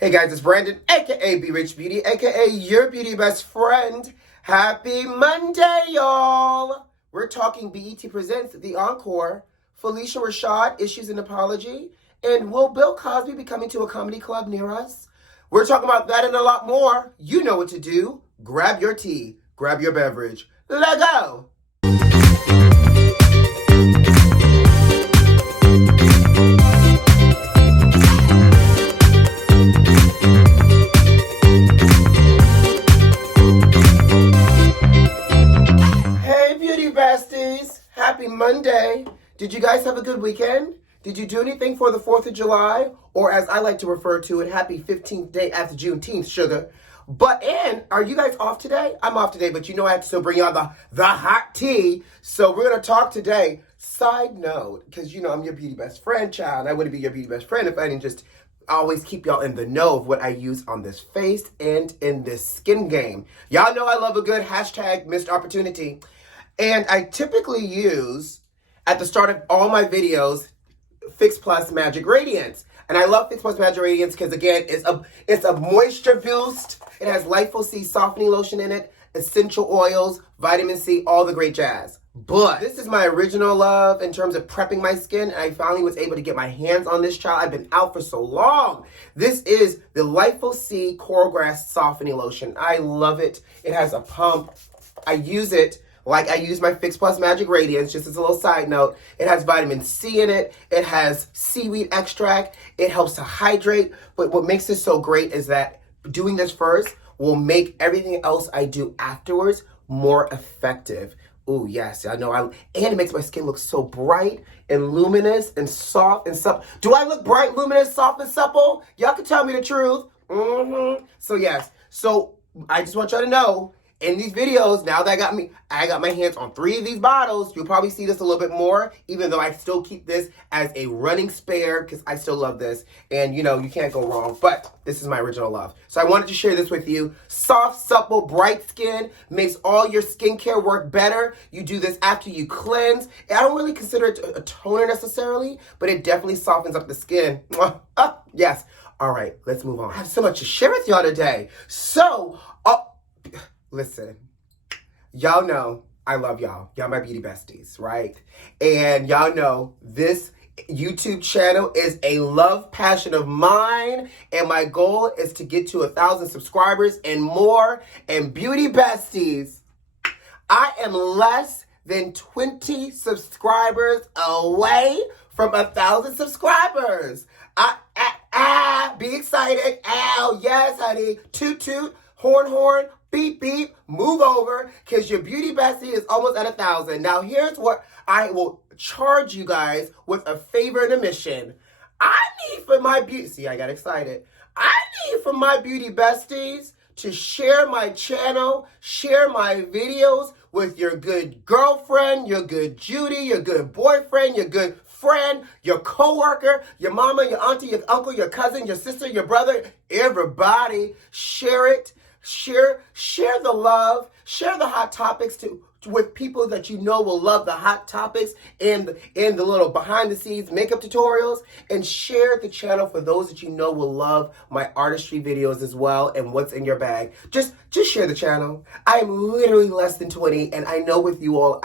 Hey guys, it's Brandon, aka B.Rich Beauty, aka your beauty best friend. Happy Monday, y'all! We're talking BET Presents The Encore, PHYLICIA Rashad issues an apology, and will BILL Cosby be coming to a comedy club near us? We're talking about that and a lot more. You know what to do. Grab your tea, grab your beverage. Let go! Besties, happy Monday. Did you guys have a good weekend? Did you do anything for the 4th of July? Or as I like to refer to it, happy 15th day after Juneteenth, sugar. And are you guys off today? I'm off today, but you know I have to still bring y'all the hot tea. So we're going to talk today. Side note, because you know I'm your beauty best friend, child. I wouldn't be your beauty best friend if I didn't just always keep y'all in the know of what I use on this face and in this skin game. Y'all know I love a good hashtag missed opportunity. And I typically use, at the start of all my videos, Fix Plus Magic Radiance. And I love Fix Plus Magic Radiance because, again, it's a moisture boost. It has Lightful C Softening Lotion in it, essential oils, vitamin C, all the great jazz. But this is my original love in terms of prepping my skin. And I finally was able to get my hands on this child. I've been out for so long. This is the Lightful C Coral Grass Softening Lotion. I love it. It has a pump. I use it like I use my Fix Plus Magic Radiance, just as a little side note. It has vitamin C in it. It has seaweed extract. It helps to hydrate. But what makes this so great is that doing this first will make everything else I do afterwards more effective. Ooh, yes, I know. And it makes my skin look so bright and luminous and soft and supple. Do I look bright, luminous, soft, and supple? Y'all can tell me the truth. So yes. So I just want y'all to know, in these videos, now that I got my hands on 3 of these bottles, you'll probably see this a little bit more, even though I still keep this as a running spare because I still love this. And you know, you can't go wrong, but this is my original love. So I wanted to share this with you. Soft, supple, bright skin makes all your skincare work better. You do this after you cleanse. I don't really consider it a toner necessarily, but it definitely softens up the skin. Yes. All right, let's move on. I have so much to share with y'all today. So, listen, y'all know I love y'all. Y'all my beauty besties, right? And y'all know this YouTube channel is a love passion of mine. And my goal is to get to 1,000 subscribers and more. And beauty besties, I am less than 20 subscribers away from 1,000 subscribers. Be excited. Ow, yes, honey. Toot, toot, horn, horn. Beep, beep, move over, because your beauty bestie is almost at 1,000. Now, here's what I will charge you guys with a favor and a mission. I need for my beauty, see, I got excited. I need for my beauty besties to share my channel, share my videos with your good girlfriend, your good Judy, your good boyfriend, your good friend, your coworker, your mama, your auntie, your uncle, your cousin, your sister, your brother, everybody. Share it. Share the love, share the hot topics with people that you know will love the hot topics and the little behind the scenes makeup tutorials, and share the channel for those that you know will love my artistry videos as well and what's in your bag. Just share the channel. I am literally less than 20, and I know with you all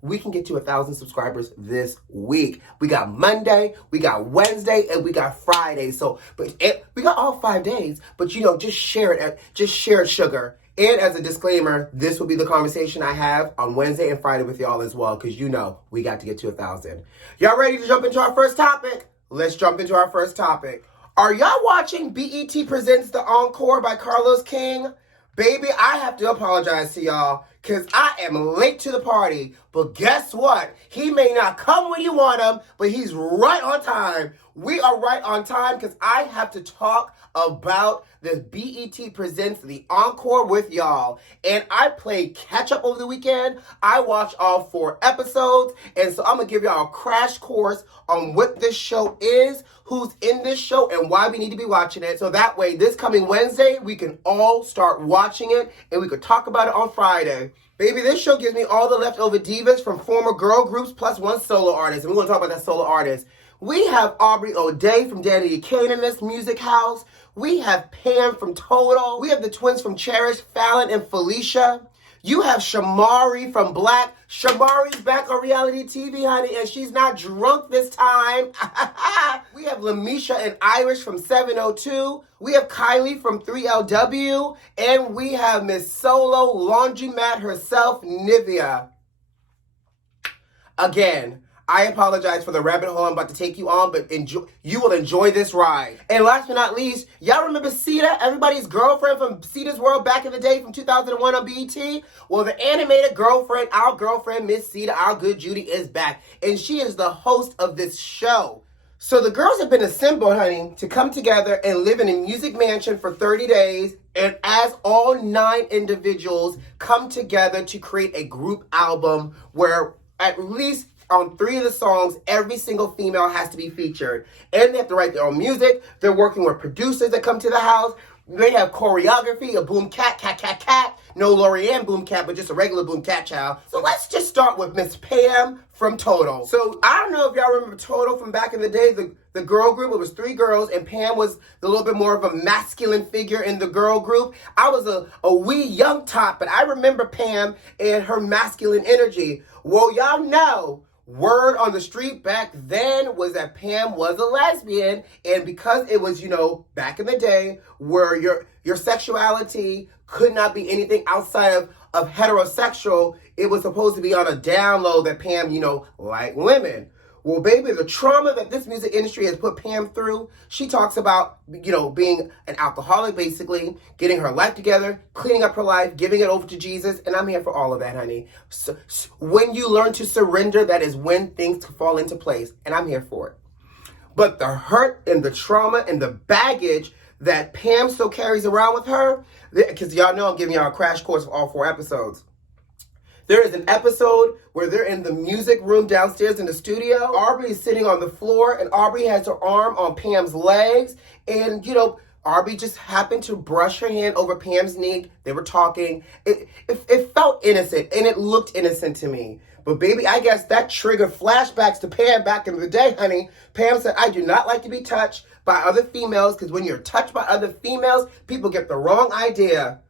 we can get to 1,000 subscribers this week. We got Monday, we got Wednesday, and we got Friday. So we got all 5 days, but you know, just share it, sugar. And as a disclaimer, this will be the conversation I have on Wednesday and Friday with y'all as well, because you know we got to get to 1,000. Y'all ready to jump into our first topic? Let's jump into our first topic. Are y'all watching BET Presents The Encore by Carlos King? Baby, I have to apologize to y'all because I am late to the party. But guess what? He may not come when you want him, but he's right on time. We are right on time because I have to talk about the BET Presents The Encore with y'all. And I played catch up over the weekend. I watched all 4 episodes. And so I'm going to give y'all a crash course on what this show is, who's in this show, and why we need to be watching it. So that way, this coming Wednesday, we can all start watching it and we could talk about it on Friday. Baby, this show gives me all the leftover divas from former girl groups plus one solo artist. And we're going to talk about that solo artist. We have Aubrey O'Day from Danny Kane in this music house. We have Pam from Total. We have the twins from Cherish, Fallon and Felicia. You have Shamari from Black. Shamari's back on reality TV, honey, and she's not drunk this time. We have Lamisha and Irish from 702. We have Kylie from 3LW. And we have Miss Solo Laundromat herself, Nivea. Again, I apologize for the rabbit hole I'm about to take you on, but you will enjoy this ride. And last but not least, y'all remember Sita, everybody's girlfriend from Sita's World back in the day from 2001 on BET? Well, the animated girlfriend, our girlfriend, Miss Sita, our good Judy, is back. And she is the host of this show. So the girls have been assembled, honey, to come together and live in a music mansion for 30 days. And as all 9 individuals come together to create a group album where at least on 3 of the songs, every single female has to be featured. And they have to write their own music. They're working with producers that come to the house. They have choreography, a boom cat, cat, cat, cat. No Lorianne boom cat, but just a regular boom cat child. So let's just start with Miss Pam from Total. So I don't know if y'all remember Total from back in the day, the girl group. It was 3 girls, and Pam was a little bit more of a masculine figure in the girl group. I was a wee young top, but I remember Pam and her masculine energy. Well, y'all know, word on the street back then was that Pam was a lesbian, and because it was, back in the day where your sexuality could not be anything outside of heterosexual, it was supposed to be on a down low that Pam, liked women. Well, baby, the trauma that this music industry has put Pam through, she talks about, being an alcoholic, basically, getting her life together, cleaning up her life, giving it over to Jesus, and I'm here for all of that, honey. So, when you learn to surrender, that is when things fall into place, and I'm here for it. But the hurt and the trauma and the baggage that Pam still carries around with her, because y'all know I'm giving y'all a crash course of all 4 episodes. There is an episode where they're in the music room downstairs in the studio. Aubrey is sitting on the floor, and Aubrey has her arm on Pam's legs. And, Aubrey just happened to brush her hand over Pam's knee. They were talking. It felt innocent, and it looked innocent to me. But, baby, I guess that triggered flashbacks to Pam back in the day, honey. Pam said, I do not like to be touched by other females, because when you're touched by other females, people get the wrong idea.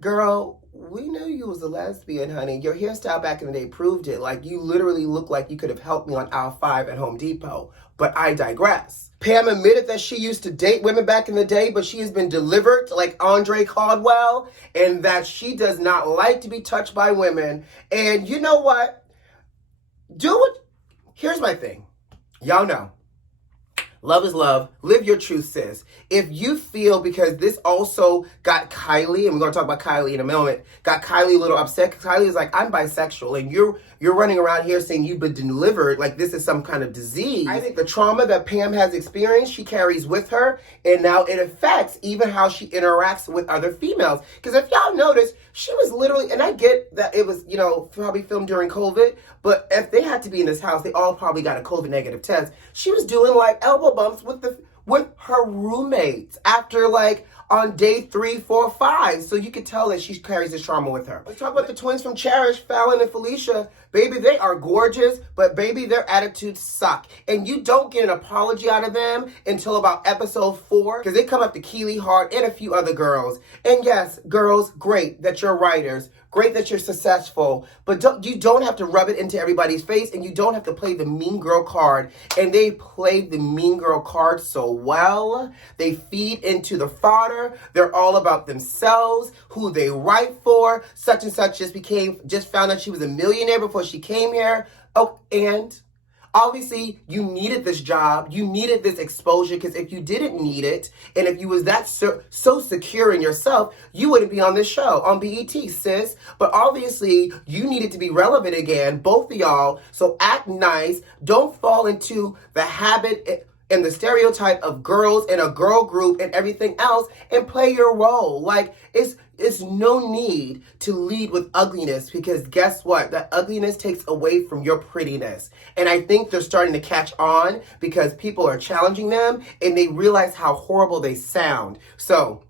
Girl, we knew you was a lesbian, honey. Your hairstyle back in the day proved it. Like, you literally look like you could have helped me on aisle 5 at Home Depot. But I digress. Pam admitted that she used to date women back in the day, but she has been delivered like Andre Caldwell, and that she does not like to be touched by women. And you know what? Here's my thing. Y'all know. Love is love. Live your truth, sis. If you feel, because this also got Kylie, and we're going to talk about Kylie in a moment, got Kylie a little upset. Kylie is like, I'm bisexual, and you're running around here saying you've been delivered like this is some kind of disease. I think the trauma that Pam has experienced, she carries with her, and now it affects even how she interacts with other females. Because if y'all notice, she was literally, and I get that it was, probably filmed during COVID, but if they had to be in this house, they all probably got a COVID negative test. She was doing like elbow bumps with her roommates after on day 3, 4, 5. So you could tell that she carries this trauma with her. Let's talk about the twins from Cherish, Fallon and Felicia. Baby, they are gorgeous, but baby, their attitudes suck. And you don't get an apology out of them until about episode 4, because they come up to Keely Hart and a few other girls. And yes, girls, great that you're writers. Great that you're successful, but you don't have to rub it into everybody's face, and you don't have to play the mean girl card. And they played the mean girl card so well. They feed into the fodder. They're all about themselves, who they write for. Such and such just found out she was a millionaire before she came here. Oh, and obviously, you needed this job. You needed this exposure, because if you didn't need it, and if you was that so secure in yourself, you wouldn't be on this show, on BET, sis. But obviously, you needed to be relevant again, both of y'all. So act nice. Don't fall into the habit and the stereotype of girls in a girl group and everything else, and play your role. It's no need to lead with ugliness, because guess what? That ugliness takes away from your prettiness. And I think they're starting to catch on, because people are challenging them and they realize how horrible they sound. So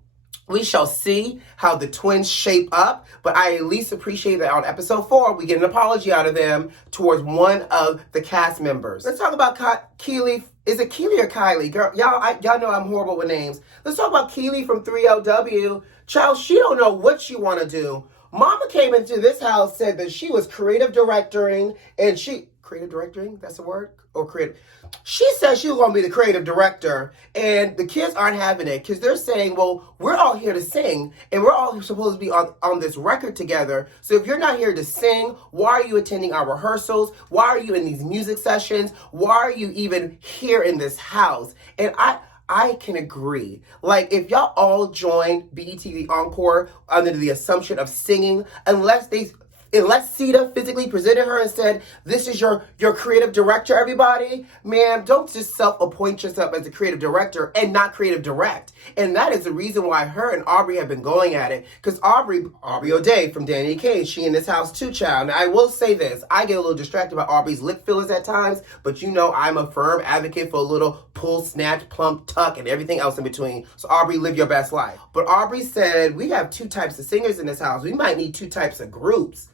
We shall see how the twins shape up, but I at least appreciate that on episode 4, we get an apology out of them towards one of the cast members. Let's talk about Keely. Is it Keely or Kylie? Girl, y'all know I'm horrible with names. Let's talk about Keely from 3LW. Child, she don't know what she want to do. Mama came into this house, said that she was creative directing, and creative directing? That's a word? Or creative? She said she was going to be the creative director, and the kids aren't having it because they're saying, well, we're all here to sing, and we're all supposed to be on this record together. So if you're not here to sing, why are you attending our rehearsals? Why are you in these music sessions? Why are you even here in this house? And I can agree. Like, if y'all all joined BET the Encore under the assumption of singing, unless Sita physically presented her and said, this is your creative director, everybody, man, don't just self-appoint yourself as a creative director and not creative direct. And that is the reason why her and Aubrey have been going at it. Because Aubrey O'Day from Danny Kaye, she in this house too, child. Now, I will say this. I get a little distracted by Aubrey's lip fillers at times, but you know I'm a firm advocate for a little pull, snatch, plump, tuck, and everything else in between. So Aubrey, live your best life. But Aubrey said, we have 2 types of singers in this house. We might need 2 types of groups.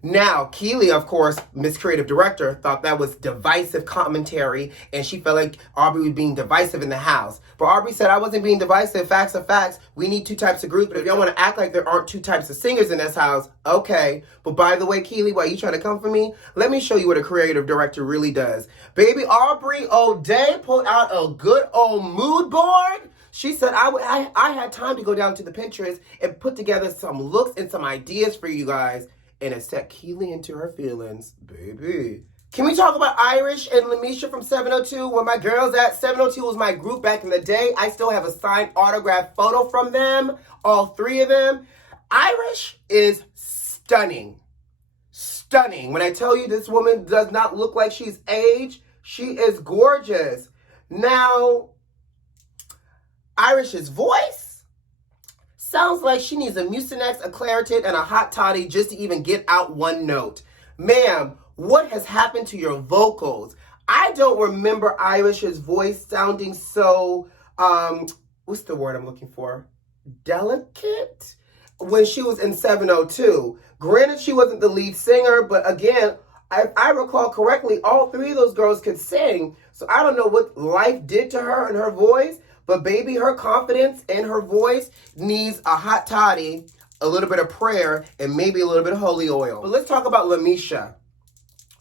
Now, Keely, of course, Miss Creative Director, thought that was divisive commentary, and she felt like Aubrey was being divisive in the house. But Aubrey said, I wasn't being divisive. Facts are facts. We need 2 types of groups. But if y'all want to act like there aren't 2 types of singers in this house, okay. But by the way, Keely, while you trying to come for me, let me show you what a creative director really does. Baby Aubrey O'Day pulled out a good old mood board. She said, I had time to go down to the Pinterest and put together some looks and some ideas for you guys. And it set Keely into her feelings, baby. Can we talk about Irish and Lamisha from 702? Where my girls at? 702 was my group back in the day. I still have a signed autograph photo from them, all 3 of them. Irish is stunning. Stunning. When I tell you this woman does not look like she's aged, she is gorgeous. Now, Irish's voice sounds like she needs a Mucinex, a Claritin, and a hot toddy just to even get out one note. Ma'am, what has happened to your vocals? I don't remember Irish's voice sounding so, what's the word I'm looking for? Delicate? When she was in 702. Granted, she wasn't the lead singer, but again, I recall correctly, all 3 of those girls could sing. So I don't know what life did to her and her voice, but baby, her confidence and her voice needs a hot toddy, a little bit of prayer, and maybe a little bit of holy oil. But let's talk about Lamisha,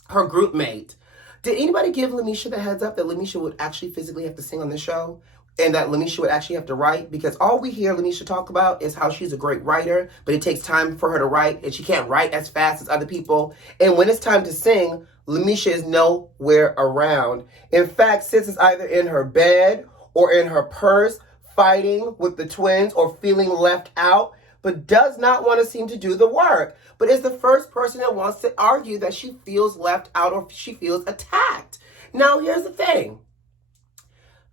her group mate. Did anybody give Lamisha the heads up that Lamisha would actually physically have to sing on the show? And that Lamisha would actually have to write? Because all we hear Lamisha talk about is how she's a great writer, but it takes time for her to write, and she can't write as fast as other people. And when it's time to sing, Lamisha is nowhere around. In fact, Sis is either in her bed or in her purse, fighting with the twins or feeling left out, but does not want to seem to do the work. But is the first person that wants to argue that she feels left out or she feels attacked. Now, here's the thing.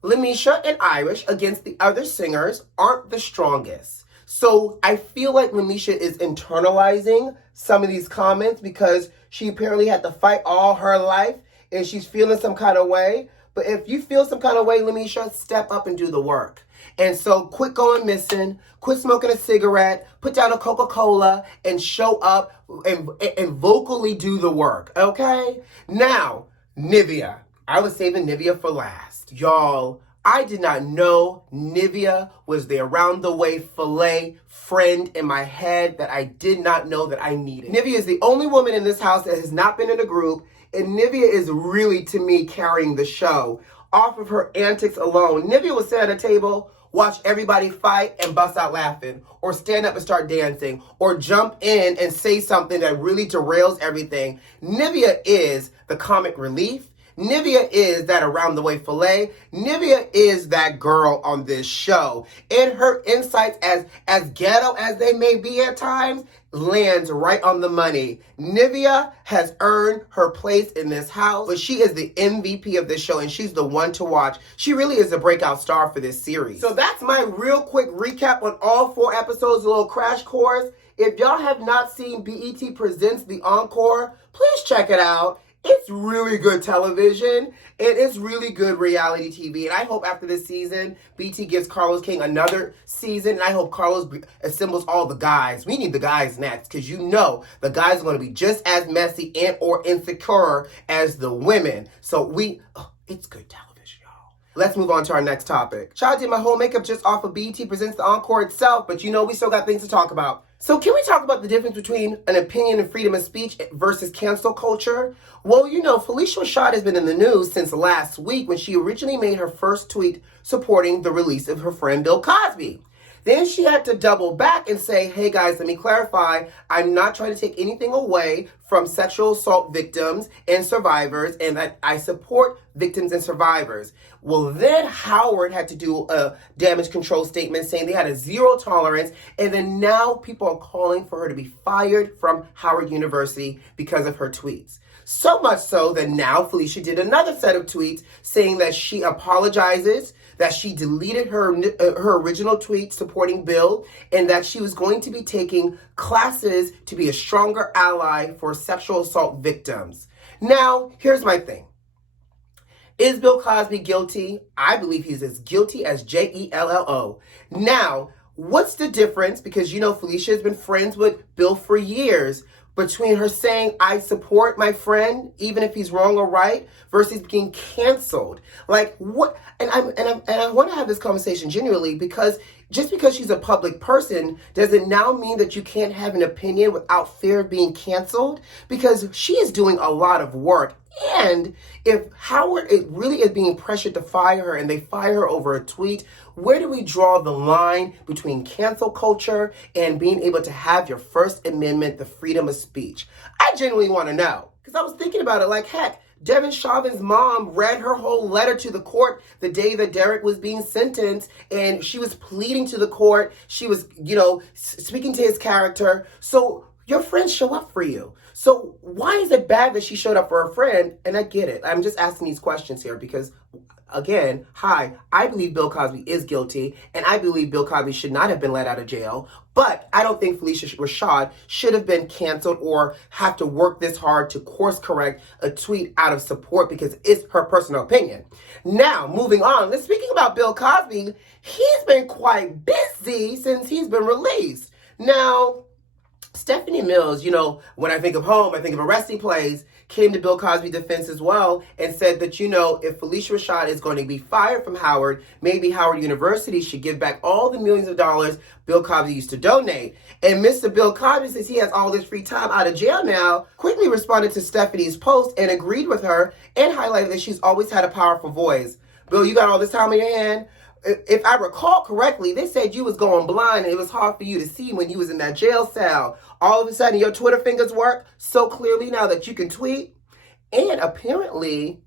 Lamisha and Irish against the other singers aren't the strongest. So I feel like Lamisha is internalizing some of these comments because she apparently had to fight all her life and she's feeling some kind of way. But if you feel some kind of way, Lamisha, step up and do the work. And so quit going missing, quit smoking a cigarette, put down a Coca-Cola, and show up and vocally do the work, okay? Now, Nivea. I was saving Nivea for last. Y'all, I did not know Nivea was the around the way filet friend in my head that I did not know that I needed. Nivea is the only woman in this house that has not been in a group. And Nivea is really, to me, carrying the show. Off of her antics alone, Nivea would sit at a table, watch everybody fight, and bust out laughing. Or stand up and start dancing. Or jump in and say something that really derails everything. Nivea is the comic relief. Nivea is that around the way filet. Nivea is that girl on this show. And her insights, as ghetto as they may be at times, lands right on the money. Nivea has earned her place in this house, but she is the MVP of this show, and she's the one to watch. She really is a breakout star for this series. So that's my real quick recap on all 4 episodes, a little crash course. If y'all have not seen BET Presents The Encore, please check it out. it's really good television. It is really good reality TV. And I hope after this season, BT gives Carlos King another season. And I hope Carlos assembles all the guys. We need the guys next, because you know the guys are going to be just as messy and or insecure as the women. So it's good television, y'all. Let's move on to our next topic. Child did my whole makeup just off of BT Presents the Encore itself, but you know we still got things to talk about. So can we talk about the difference between an opinion and freedom of speech versus cancel culture? Well, you know, PHYLICIA Rashad has been in the news since last week when she originally made her first tweet supporting the release of her friend BILL Cosby. Then she had to double back and say, hey guys, let me clarify. I'm not trying to take anything away from sexual assault victims and survivors, and that I support victims and survivors. Well, then Howard had to do a damage control statement saying they had a zero tolerance, and then now people are calling for her to be fired from Howard University because of her tweets. So much so that now Felicia did another set of tweets saying that she apologizes, that she deleted her original tweet supporting BILL, and that she was going to be taking classes to be a stronger ally for sexual assault victims. Now, here's my thing. Is BILL Cosby guilty? I believe he's as guilty as Jello. Now, what's the difference? Because, you know, Felicia has been friends with BILL for years, between her saying, I support my friend, even if he's wrong or right, versus being canceled. Like, what? And I want to have this conversation genuinely, because just because she's a public person, does it now mean that you can't have an opinion without fear of being canceled? Because she is doing a lot of work. And if Howard really is being pressured to fire her and they fire her over a tweet, where do we draw the line between cancel culture and being able to have your First Amendment, the freedom of speech? I genuinely want to know, because I was thinking about it like, heck, Devin Chauvin's mom read her whole letter to the court the day that Derek was being sentenced, and she was pleading to the court. She was, you know, speaking to his character. So your friends show up for you. So why is it bad that she showed up for her friend? And I get it. I'm just asking these questions here because, again, I believe BILL Cosby is guilty, and I believe BILL Cosby should not have been let out of jail. But I don't think PHYLICIA Rashad should have been canceled or have to work this hard to course correct a tweet out of support because it's her personal opinion. Now, moving on, let's speaking about BILL Cosby, he's been quite busy since he's been released. Now, Stephanie Mills, you know, when I think of home, I think of a resting place, came to BILL Cosby's defense as well and said that, you know, if PHYLICIA Rashad is going to be fired from Howard, maybe Howard University should give back all the millions of dollars BILL Cosby used to donate. And Mr. BILL Cosby, since he has all this free time out of jail now, quickly responded to Stephanie's post and agreed with her and highlighted that she's always had a powerful voice. Bill, you got all this time in your hand? If I recall correctly, they said you was going blind and it was hard for you to see when you was in that jail cell. All of a sudden, your Twitter fingers work so clearly now that you can tweet. And apparently,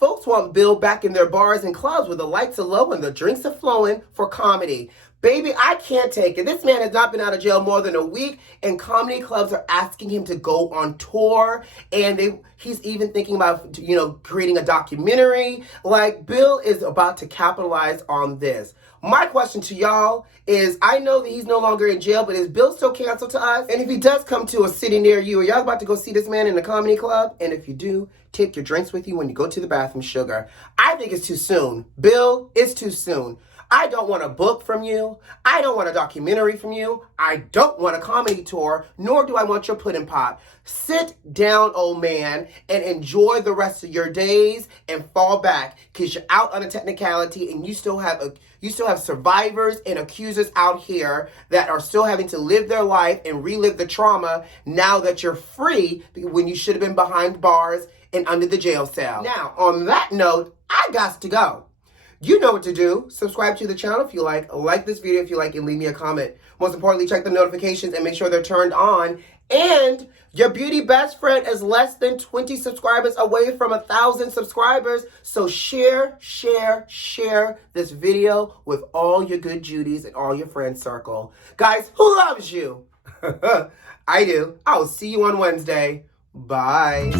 folks want BILL back in their bars and clubs where the lights are low and the drinks are flowing for comedy. Baby, I can't take it. This man has not been out of jail more than a week, and comedy clubs are asking him to go on tour, and he's even thinking about, you know, creating a documentary. Like, BILL is about to capitalize on this. My question to y'all is, I know that he's no longer in jail, but is BILL still canceled to us? And if he does come to a city near you, are y'all about to go see this man in a comedy club? And if you do, take your drinks with you when you go to the bathroom, sugar. I think it's too soon. BILL, it's too soon. I don't want a book from you. I don't want a documentary from you. I don't want a comedy tour, nor do I want your pudding pop. Sit down, old man, and enjoy the rest of your days and fall back, because you're out on a technicality and you still have survivors and accusers out here that are still having to live their life and relive the trauma now that you're free when you should have been behind bars and under the jail cell. Now, on that note, I got to go. You know what to do. Subscribe to the channel if you like this video if you like, and leave me a comment. Most importantly, check the notifications and make sure they're turned on. And your beauty best friend is less than 20 subscribers away from 1,000 subscribers. So share this video with all your good Judies and all your friend circle. Guys, who loves you? I do. I will see you on Wednesday. Bye.